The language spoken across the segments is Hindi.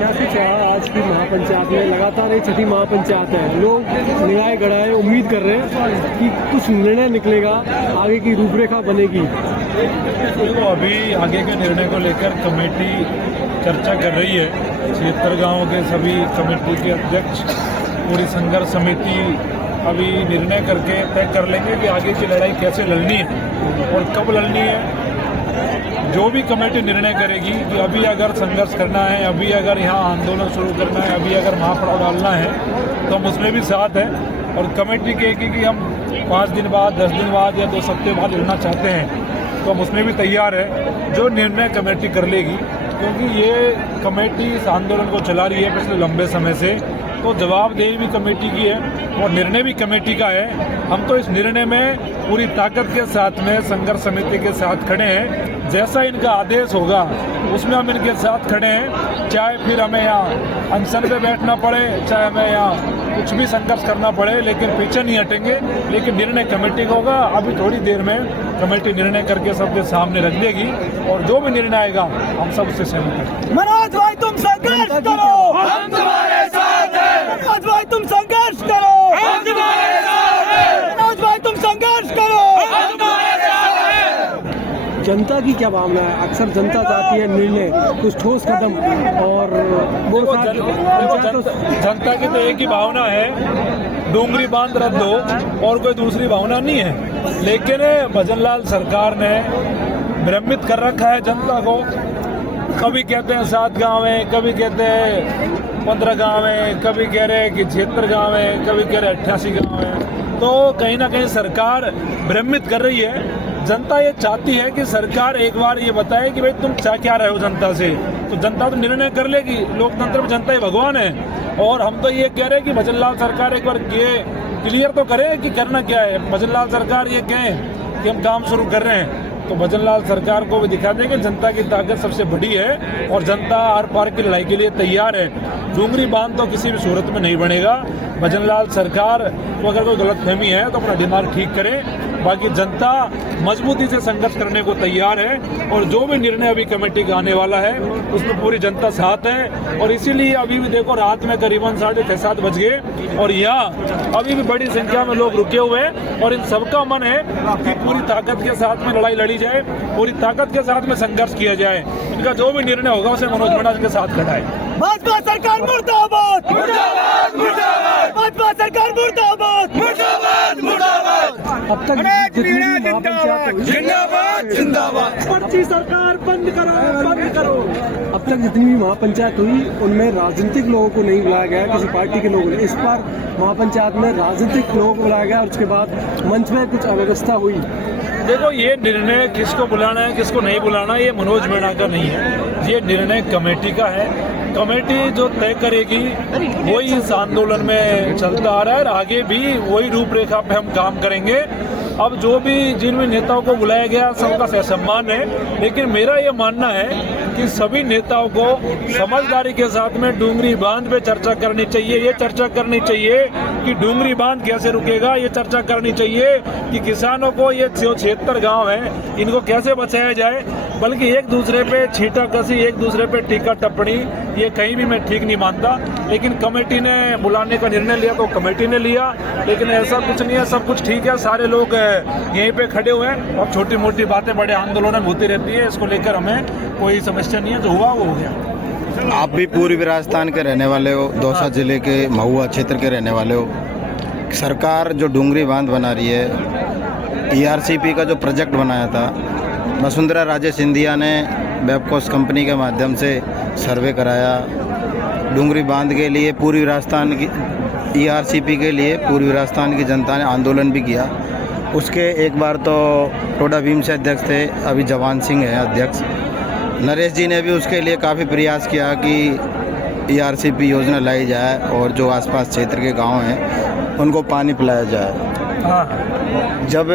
क्या कुछ रहा आज की महापंचायत में? लगातार ये छठी महापंचायत है, लोग निगाहें गड़ाए उम्मीद कर रहे हैं कि कुछ निर्णय निकलेगा, आगे की रूपरेखा बनेगी। देखो, अभी आगे के निर्णय को लेकर कमेटी चर्चा कर रही है। 76 गाँवों के सभी कमेटी के अध्यक्ष, पूरी संघर्ष समिति अभी निर्णय करके तय कर लेंगे कि आगे की लड़ाई कैसे लड़नी है और कब लड़नी है। जो भी कमेटी निर्णय करेगी कि अभी अगर संघर्ष करना है, अभी अगर यहाँ आंदोलन शुरू करना है, अभी अगर महापड़ाव डालना है, तो हम उसमें भी साथ हैं। और कमेटी कहेगी कि हम 5 दिन बाद, 10 दिन बाद या 2 हफ्ते बाद लड़ना चाहते हैं, तो हम उसमें भी तैयार है। जो निर्णय कमेटी कर लेगी, क्योंकि ये कमेटी इस आंदोलन को चला रही है पिछले लंबे समय से, तो जवाबदेही भी कमेटी की है और निर्णय भी कमेटी का है। हम तो इस निर्णय में पूरी ताकत के साथ में संघर्ष समिति के साथ खड़े हैं। जैसा इनका आदेश होगा उसमें हम इनके साथ खड़े हैं, चाहे फिर हमें यहाँ अनशन पे बैठना पड़े, चाहे हमें यहाँ कुछ भी संघर्ष करना पड़े, लेकिन पीछे नहीं हटेंगे। लेकिन निर्णय कमेटी का होगा। अभी थोड़ी देर में कमेटी निर्णय करके सबके सामने रख देगी और जो भी निर्णय आएगा हम सब उससे सहमत हैं। मनोज भाई तुम संघर्ष करो, हम तुम्हारे साथ हैं। मनोज भाई तुम संघर्ष करो, हम तुम्हारे साथ हैं। मनोज भाई तुम संघर्ष करो, हम तुम्हारे साथ हैं। जनता की क्या भावना है? अक्सर जनता चाहती है निर्णय, कुछ ठोस कदम, और जनता की तो एक ही भावना है, डूंगरी बांध रद्द हो, और कोई दूसरी भावना नहीं है। लेकिन भजनलाल सरकार ने भ्रमित कर रखा है जनता को। कभी कहते हैं 7 गाँव है, कभी कहते हैं 15 गाँव है, कभी कह रहे हैं कि 76 गाँव है, कभी कह रहे हैं 88 गाँव है। तो कहीं ना कहीं सरकार भ्रमित कर रही है। जनता ये चाहती है कि सरकार एक बार ये बताए कि भाई तुम चाह क्या रहे हो जनता से, तो जनता तो निर्णय कर लेगी। लोकतंत्र में जनता ही भगवान है। और हम तो ये कह रहे हैं कि भजनलाल सरकार एक बार ये क्लियर तो करे कि करना क्या है। भजनलाल सरकार ये कहें कि हम काम शुरू कर रहे हैं, तो भजनलाल सरकार को भी दिखा दें कि जनता की ताकत सबसे बड़ी है और जनता आर पार की लड़ाई के लिए तैयार है। डूंगरी बांध तो किसी भी सूरत में नहीं बनेगा। भजनलाल सरकार को अगर कोई गलतफहमी है तो अपना दिमाग ठीक करे। बाकी जनता मजबूती से संघर्ष करने को तैयार है और जो भी निर्णय अभी कमेटी का आने वाला है उसमें पूरी जनता साथ है। और इसीलिए अभी भी देखो, रात में करीबन 6:30 बज गए और यहाँ अभी भी बड़ी संख्या में लोग रुके हुए हैं और इन सबका मन है कि पूरी ताकत के साथ में लड़ाई लड़ी जाए, पूरी ताकत के साथ में संघर्ष किया जाए। इनका जो भी निर्णय होगा उसे मनोज मीणा के साथ खड़ा है। भाजपा सरकार मुर्दाबाद, मुर्दाबाद, मुर्दाबाद। भाजपा सरकार मुर्दाबाद, मुर्दाबाद, मुर्दाबाद। अब तक जितनी भी महापंचायत हुई, जिंदाबाद, जिंदाबाद। पर्ची सरकार बंद करो, बंद करो। अब तक जितनी भी महापंचायत हुई उनमें राजनीतिक लोगों को नहीं बुलाया गया, किसी पार्टी के लोगों ने। इस बार महापंचायत में राजनीतिक लोगों को बुलाया गया और उसके बाद मंच में कुछ अव्यवस्था हुई। देखो, ये निर्णय किसको बुलाना है किसको नहीं बुलाना ये मनोज मीणा का नहीं है, ये निर्णय कमेटी का है। कमेटी जो तय करेगी वही इस आंदोलन में चलता आ रहा है और आगे भी वही रूपरेखा पे हम काम करेंगे। अब जो भी जिन भी नेताओं को बुलाया गया सबका सहसम्मान है, लेकिन मेरा ये मानना है कि सभी नेताओं को समझदारी के साथ में डूंगरी बांध पे चर्चा करनी चाहिए। ये चर्चा करनी चाहिए कि डूंगरी बांध कैसे रुकेगा, ये चर्चा करनी चाहिए कि किसानों को ये जो 76 गाँव हैं इनको कैसे बचाया जाए। बल्कि एक दूसरे पे छींटा कसी, एक दूसरे पे टीका टिप्पणी, ये कहीं भी मैं ठीक नहीं मानता। लेकिन कमेटी ने बुलाने का निर्णय लिया तो कमेटी ने लिया, लेकिन ऐसा कुछ नहीं है, सब कुछ ठीक है। सारे लोग यहीं पे खड़े हुए हैं और छोटी मोटी बातें बड़े आंदोलन में होती रहती है, इसको लेकर हमें कोई समस्या नहीं है। जो हुआ वो हो गया। आप भी पूर्वी राजस्थान के रहने वाले हो, दौसा जिले के महुआ क्षेत्र के रहने वाले हो। सरकार जो डूंगरी बांध बना रही है, ERCP का जो प्रोजेक्ट बनाया था, वसुंधरा राजे सिंधिया ने वेबकोस कंपनी के माध्यम से सर्वे कराया। डूंगरी बांध के लिए पूर्वी राजस्थान की ERCP के लिए पूर्वी राजस्थान की जनता ने आंदोलन भी किया। उसके एक बार तो टोडा भीम से अध्यक्ष थे, अभी जवान सिंह है अध्यक्ष। नरेश जी ने भी उसके लिए काफ़ी प्रयास किया कि ERCP योजना लाई जाए और जो आसपास क्षेत्र के गांव हैं उनको पानी पिलाया जाए। जब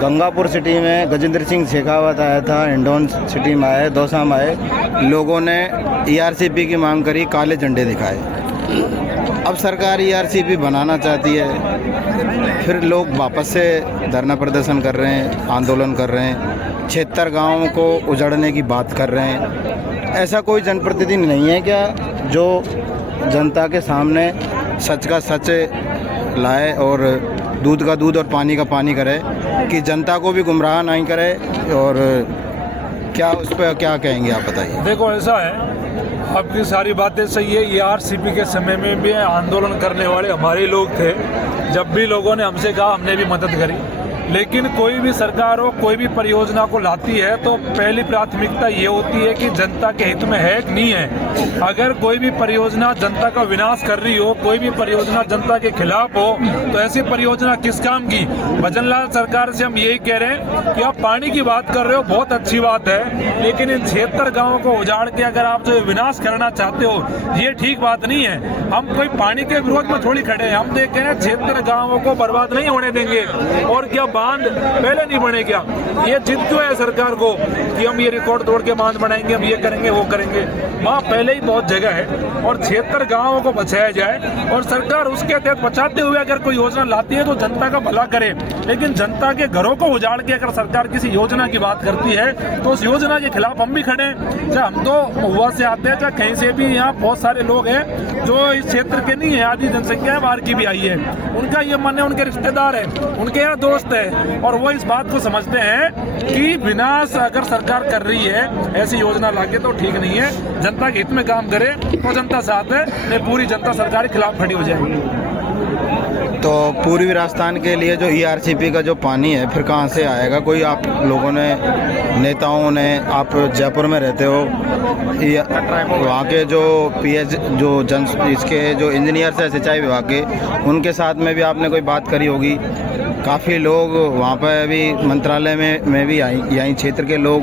गंगापुर सिटी में गजेंद्र सिंह शेखावत आया था, हिंडौन सिटी में आए, दौसा में आए, लोगों ने ERCP की मांग करी, काले झंडे दिखाए। अब सरकार ERCP बनाना चाहती है, फिर लोग वापस से धरना प्रदर्शन कर रहे हैं, आंदोलन कर रहे हैं, 76 गाँवों को उजाड़ने की बात कर रहे हैं। ऐसा कोई जनप्रतिनिधि नहीं है क्या जो जनता के सामने सच का सच लाए और दूध का दूध और पानी का पानी करे, कि जनता को भी गुमराह नहीं करे? और क्या उस पर क्या कहेंगे आप बताइए। देखो ऐसा है, आपकी सारी बातें सही है। ERCP के समय में भी आंदोलन करने वाले हमारे लोग थे। जब भी लोगों ने हमसे कहा हमने भी मदद करी। लेकिन कोई भी सरकार हो, कोई भी परियोजना को लाती है तो पहली प्राथमिकता ये होती है कि जनता के हित में है कि नहीं है। अगर कोई भी परियोजना जनता का विनाश कर रही हो, कोई भी परियोजना जनता के खिलाफ हो, तो ऐसी परियोजना किस काम की। भजनलाल सरकार से हम यही कह रहे हैं कि आप पानी की बात कर रहे हो, बहुत अच्छी बात है, लेकिन इन 76 गाँवों को उजाड़ के अगर आप जो विनाश करना चाहते हो, ये ठीक बात नहीं है। हम कोई पानी के विरोध में थोड़ी खड़े हैं। हम देख रहे हैं 76 गाँवों को बर्बाद नहीं होने देंगे। और क्या बांध पहले नहीं बने क्या? ये जिद क्यों है सरकार को कि हम ये रिकॉर्ड तोड़ के बांध बनाएंगे, हम ये करेंगे वो करेंगे? वहाँ पहले ही बहुत जगह है और 76 गाँवों को बचाया जाए और सरकार उसके तहत बचाते हुए अगर कोई योजना लाती है तो जनता का भला करे। लेकिन जनता के घरों को उजाड़ के अगर सरकार किसी योजना की बात करती है तो उस योजना के खिलाफ हम भी खड़े हैं। चाहे हम तो महुआ से आते हैं, चाहे कहीं से भी। यहाँ बहुत सारे लोग हैं जो इस क्षेत्र के नहीं है, आधी जनसंख्या है बाहर की भी आई है। उनका ये मन है, उनके रिश्तेदार है, उनके यहाँ दोस्त है और वो इस बात को समझते हैं कि विनाश अगर सरकार कर रही है ऐसी योजना लाके तो ठीक नहीं है। जनता के हित में काम करे तो जनता साथ है, नहीं पूरी जनता सरकार के खिलाफ खड़ी हो जाएगी। तो पूर्वी राजस्थान के लिए जो ERCP का जो पानी है फिर कहाँ से आएगा? कोई आप लोगों ने, नेताओं ने, आप जयपुर में रहते हो, वहाँ के जो इसके जो इंजीनियर्स हैं सिंचाई विभाग के, उनके साथ में भी आपने कोई बात करी होगी। काफ़ी लोग वहाँ पर अभी मंत्रालय में भी यहीं क्षेत्र के लोग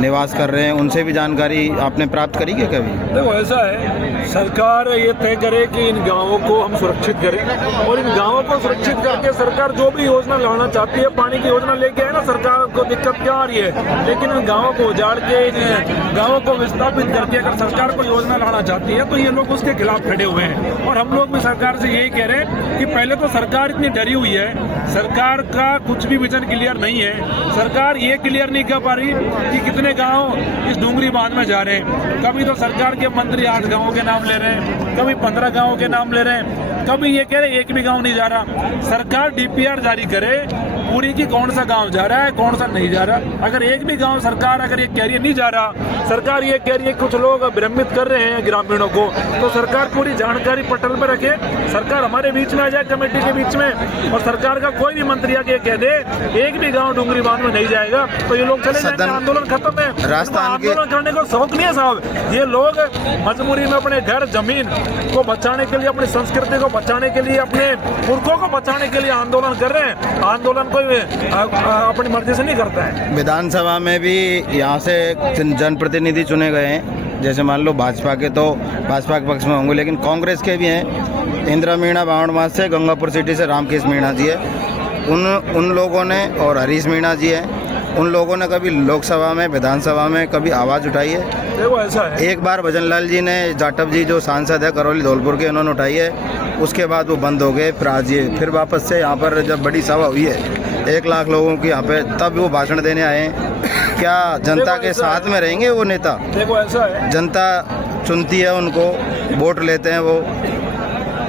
निवास कर रहे हैं, उनसे भी जानकारी आपने प्राप्त करी क्या कभी? देखो ऐसा है, सरकार ये तय करे कि इन गांवों को हम सुरक्षित करें और इन गांवों को सुरक्षित करके सरकार जो भी योजना लाना चाहती है, पानी की योजना लेके है ना, सरकार को दिक्कत क्या आ रही है। लेकिन इन गाँवों को उजाड़ के, इन गाँवों को विस्थापित करके अगर सरकार को योजना लाना चाहती है तो ये लोग उसके खिलाफ खड़े हुए हैं। और हम लोग भी सरकार से यही कह रहे हैं कि पहले तो सरकार इतनी डरी हुई है, सरकार का कुछ भी विजन क्लियर नहीं है। सरकार ये क्लियर नहीं कर पा रही कि कितने गांव इस डूंगरी बांध में जा रहे हैं। कभी तो सरकार के मंत्री 8 गांवों के नाम ले रहे हैं, कभी 15 गांवों के नाम ले रहे हैं, कभी ये कह रहे एक भी गांव नहीं जा रहा। सरकार DPR जारी करे पूरी की कौन सा गांव जा रहा है, कौन सा नहीं जा रहा। अगर एक भी गांव सरकार अगर ये कह रही है नहीं जा रहा, सरकार ये कह रही है कुछ लोग भ्रमित कर रहे हैं ग्रामीणों को, तो सरकार पूरी जानकारी पटल पर रखे। सरकार हमारे बीच में आ जाए, कमेटी के बीच में, और सरकार का कोई भी मंत्री आके कह दे एक भी गांव डूंगरी बांध में नहीं जाएगा तो ये लोग चले जाएंगे, आंदोलन खत्म है। राजस्थान के आंदोलन करने को शौक नहीं है साहब। ये लोग मजबूरी में अपने घर जमीन को बचाने के लिए, अपनी संस्कृति को बचाने के लिए, अपने पुरखों को बचाने के लिए आंदोलन कर रहे हैं। आंदोलन कोई अपनी मर्जी से नहीं करता है। विधानसभा में भी यहाँ से जनप्रतिनिधि चुने गए हैं, जैसे मान लो भाजपा के तो भाजपा के पक्ष में होंगे, लेकिन कांग्रेस के भी हैं। इंदिरा मीणा बावड़मास से, गंगापुर सिटी से रामकेश मीणा जी है, उन लोगों ने, और हरीश मीणा जी हैं, उन लोगों ने कभी लोकसभा में, विधानसभा में कभी आवाज़ उठाई है? देखो ऐसा है, एक बार भजनलाल जी ने, जाटव जी जो सांसद है करौली धौलपुर के, उन्होंने उठाई है, उसके बाद वो बंद हो गए। फिर आज ये फिर वापस से यहाँ पर जब बड़ी सभा हुई है 1 लाख लोगों की यहाँ पे, तब वो भाषण देने आए हैं। क्या जनता के साथ में रहेंगे वो नेता? देखो ऐसा है, जनता चुनती है उनको, वोट लेते हैं वो।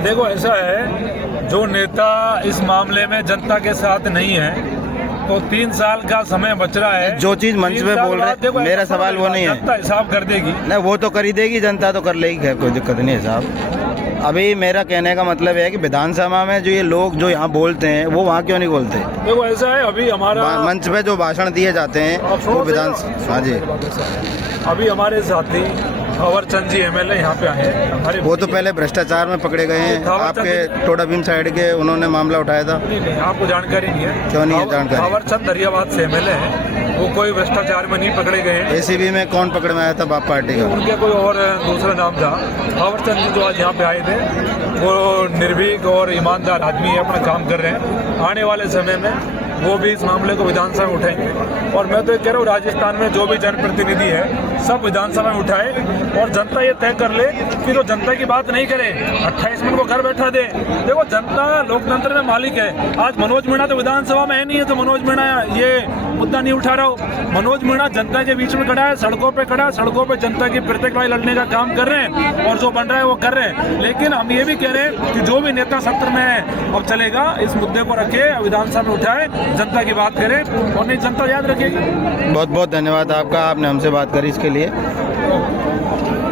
देखो ऐसा है, जो नेता इस मामले में जनता के साथ नहीं है तो 3 साल का समय बच रहा है। जो चीज मंच में बोल रहे हैं, मेरा सवाल वो नहीं है। जनता हिसाब कर देगी। नहीं, वो तो कर ही देगी, जनता तो कर लेगी, खैर कोई दिक्कत नहीं है साहब। अभी मेरा कहने का मतलब है कि विधानसभा में जो ये लोग जो यहाँ बोलते हैं वो वहाँ क्यों नहीं बोलते? देखो ऐसा है, अभी हमारा मंच पे जो भाषण दिए जाते हैं वो विधानसभा, हाँ जी, अभी हमारे साथी थावरचंद जी MLA यहाँ पे आए हैं हमारे। वो तो पहले भ्रष्टाचार में पकड़े गए हैं, आपके टोडा भीम साइड के, उन्होंने मामला उठाया था। नहीं, आपको जानकारी नहीं है। क्यों नहीं है जानकारी? थावरचंद दरियाबाद से MLA है, वो कोई भ्रष्टाचार में नहीं पकड़े गए हैं। ACB में कौन पकड़ में आया था बाप पार्टी का? उनके कोई और दूसरा नाम था। थावरचंद जी जो आज यहाँ पे आए थे वो निर्भीक और ईमानदार आदमी है, अपना काम कर रहे हैं। आने वाले समय में वो भी इस मामले को विधानसभा में उठाएंगे। और मैं तो कह रहा हूँ, राजस्थान में जो भी जनप्रतिनिधि है सब विधानसभा में उठाए और जनता ये तय कर ले कि जो जनता की बात नहीं करे 28 मिनट को घर बैठा दे। देखो जनता लोकतंत्र में मालिक है। आज मनोज मीणा तो विधानसभा में है नहीं है, तो मनोज मीणा ये मुद्दा नहीं उठा रहा हो। मनोज मीणा जनता के बीच में खड़ा है, सड़कों पे खड़ा है, सड़कों पे जनता की प्रत्येक लड़ाई लड़ने का काम कर रहे हैं और जो बन रहा है वो कर रहे हैं। लेकिन हम ये भी कह रहे हैं कि जो भी नेता सत्र में अब चलेगा इस मुद्दे को रखे, विधानसभा में उठाए, जनता की बात करे और नहीं जनता याद रखेगी। बहुत बहुत धन्यवाद आपका, आपने हमसे बात करी इसके लिए।